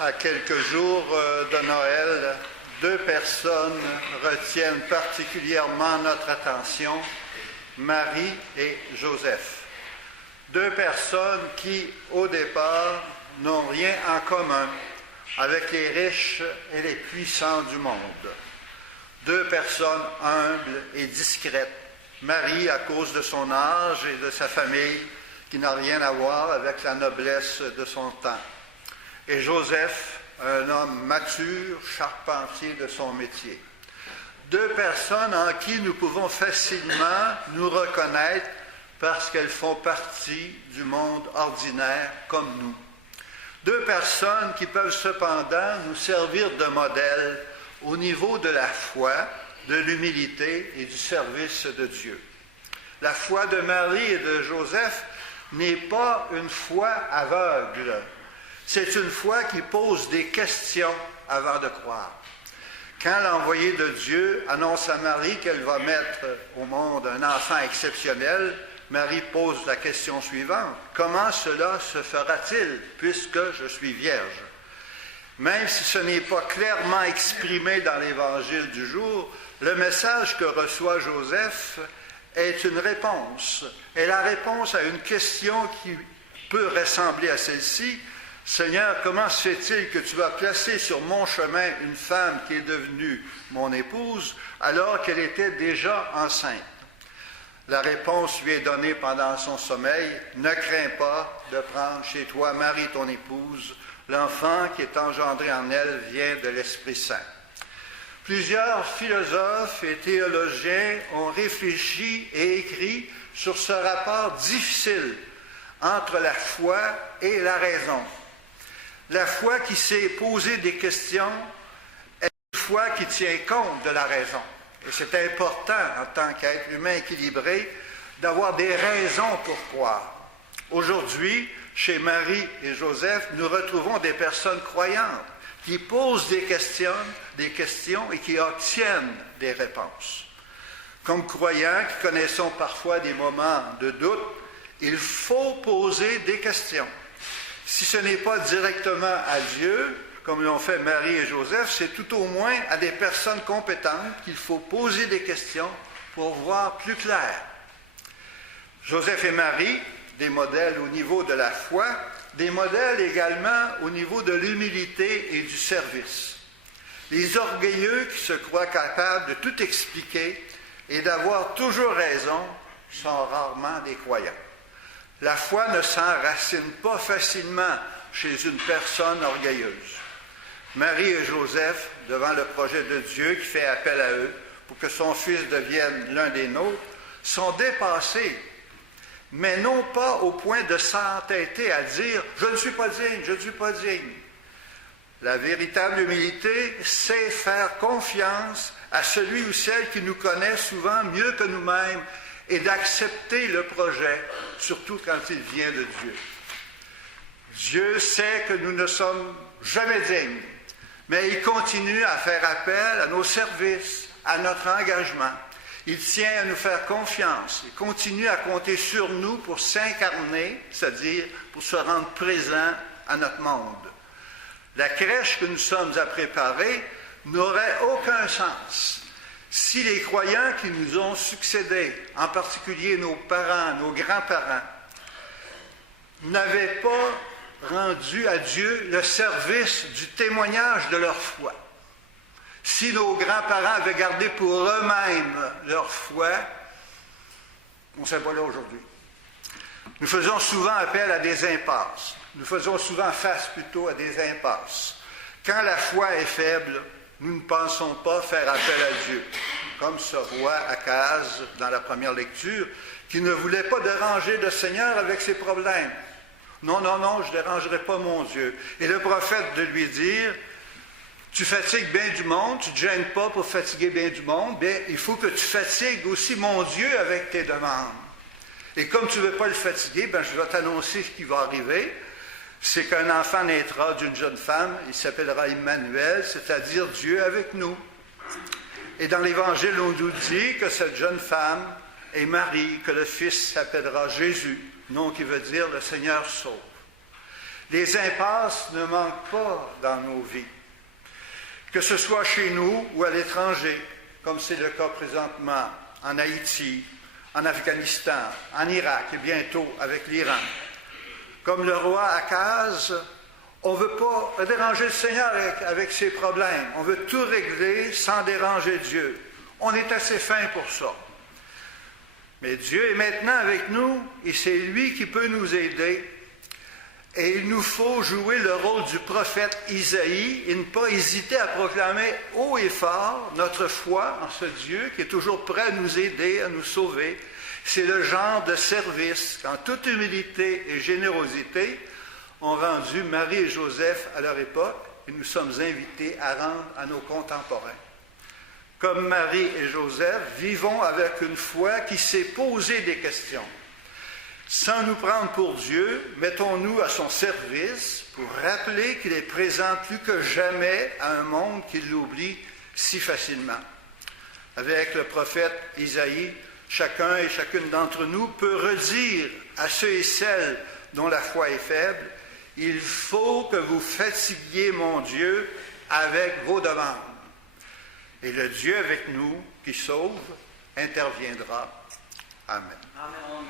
À quelques jours de Noël, deux personnes retiennent particulièrement notre attention, Marie et Joseph. Deux personnes qui, au départ, n'ont rien en commun avec les riches et les puissants du monde. Deux personnes humbles et discrètes. Marie, à cause de son âge et de sa famille, qui n'a rien à voir avec la noblesse de son temps. Et Joseph, un homme mature, charpentier de son métier. Deux personnes en qui nous pouvons facilement nous reconnaître parce qu'elles font partie du monde ordinaire comme nous. Deux personnes qui peuvent cependant nous servir de modèle au niveau de la foi, de l'humilité et du service de Dieu. La foi de Marie et de Joseph n'est pas une foi aveugle. C'est une foi qui pose des questions avant de croire. Quand l'envoyé de Dieu annonce à Marie qu'elle va mettre au monde un enfant exceptionnel, Marie pose la question suivante. Comment cela se fera-t-il puisque je suis vierge? Même si ce n'est pas clairement exprimé dans l'Évangile du jour, le message que reçoit Joseph est une réponse. Et la réponse à une question qui peut ressembler à celle-ci. Seigneur, comment se fait-il que tu vas placer sur mon chemin une femme qui est devenue mon épouse alors qu'elle était déjà enceinte? La réponse lui est donnée pendant son sommeil. Ne crains pas de prendre chez toi Marie, ton épouse. L'enfant qui est engendré en elle vient de l'Esprit Saint. Plusieurs philosophes et théologiens ont réfléchi et écrit sur ce rapport difficile entre la foi et la raison. La foi qui s'est posée des questions est une foi qui tient compte de la raison. Et c'est important, en tant qu'être humain équilibré, d'avoir des raisons pour croire. Aujourd'hui, chez Marie et Joseph, nous retrouvons des personnes croyantes qui posent des questions et qui obtiennent des réponses. Comme croyants qui connaissons parfois des moments de doute, il faut poser des questions. Si ce n'est pas directement à Dieu, comme l'ont fait Marie et Joseph, c'est tout au moins à des personnes compétentes qu'il faut poser des questions pour voir plus clair. Joseph et Marie, des modèles au niveau de la foi, des modèles également au niveau de l'humilité et du service. Les orgueilleux qui se croient capables de tout expliquer et d'avoir toujours raison sont rarement des croyants. La foi ne s'enracine pas facilement chez une personne orgueilleuse. Marie et Joseph, devant le projet de Dieu qui fait appel à eux pour que son fils devienne l'un des nôtres, sont dépassés, mais non pas au point de s'entêter à dire « je ne suis pas digne, je ne suis pas digne ». La véritable humilité, c'est faire confiance à celui ou celle qui nous connaît souvent mieux que nous-mêmes et d'accepter le projet, surtout quand il vient de Dieu. Dieu sait que nous ne sommes jamais dignes, mais il continue à faire appel à nos services, à notre engagement. Il tient à nous faire confiance. Il continue à compter sur nous pour s'incarner, c'est-à-dire pour se rendre présent à notre monde. La crèche que nous sommes à préparer n'aurait aucun sens si les croyants qui nous ont succédé, en particulier nos parents, nos grands-parents, n'avaient pas rendu à Dieu le service du témoignage de leur foi. Si nos grands-parents avaient gardé pour eux-mêmes leur foi, on ne serait pas là aujourd'hui. Nous faisons souvent appel à des impasses. Nous faisons souvent face plutôt à des impasses. Quand la foi est faible, nous ne pensons pas faire appel à Dieu, comme ce roi Akaz dans la première lecture, qui ne voulait pas déranger le Seigneur avec ses problèmes. Non, non, non, je ne dérangerai pas mon Dieu. Et le prophète de lui dire, tu fatigues bien du monde, tu ne te gênes pas pour fatiguer bien du monde, bien, il faut que tu fatigues aussi mon Dieu avec tes demandes. Et comme tu ne veux pas le fatiguer, bien, je vais t'annoncer ce qui va arriver. C'est qu'un enfant naîtra d'une jeune femme, il s'appellera Emmanuel, c'est-à-dire Dieu avec nous. Et dans l'Évangile, on nous dit que cette jeune femme est Marie, que le Fils s'appellera Jésus, nom qui veut dire le Seigneur sauve. Les impasses ne manquent pas dans nos vies. Que ce soit chez nous ou à l'étranger, comme c'est le cas présentement en Haïti, en Afghanistan, en Irak et bientôt avec l'Iran. Comme le roi Akaz, on ne veut pas déranger le Seigneur avec ses problèmes. On veut tout régler sans déranger Dieu. On est assez fin pour ça. Mais Dieu est maintenant avec nous et c'est lui qui peut nous aider. Et il nous faut jouer le rôle du prophète Isaïe et ne pas hésiter à proclamer haut et fort notre foi en ce Dieu qui est toujours prêt à nous aider, à nous sauver. C'est le genre de service qu'en toute humilité et générosité ont rendu Marie et Joseph à leur époque et nous sommes invités à rendre à nos contemporains. Comme Marie et Joseph, vivons avec une foi qui sait poser des questions. Sans nous prendre pour Dieu, mettons-nous à son service pour rappeler qu'il est présent plus que jamais à un monde qui l'oublie si facilement. Avec le prophète Isaïe, chacun et chacune d'entre nous peut redire à ceux et celles dont la foi est faible, « Il faut que vous fatiguiez mon Dieu avec vos demandes. » Et le Dieu avec nous, qui sauve, interviendra. Amen. Amen.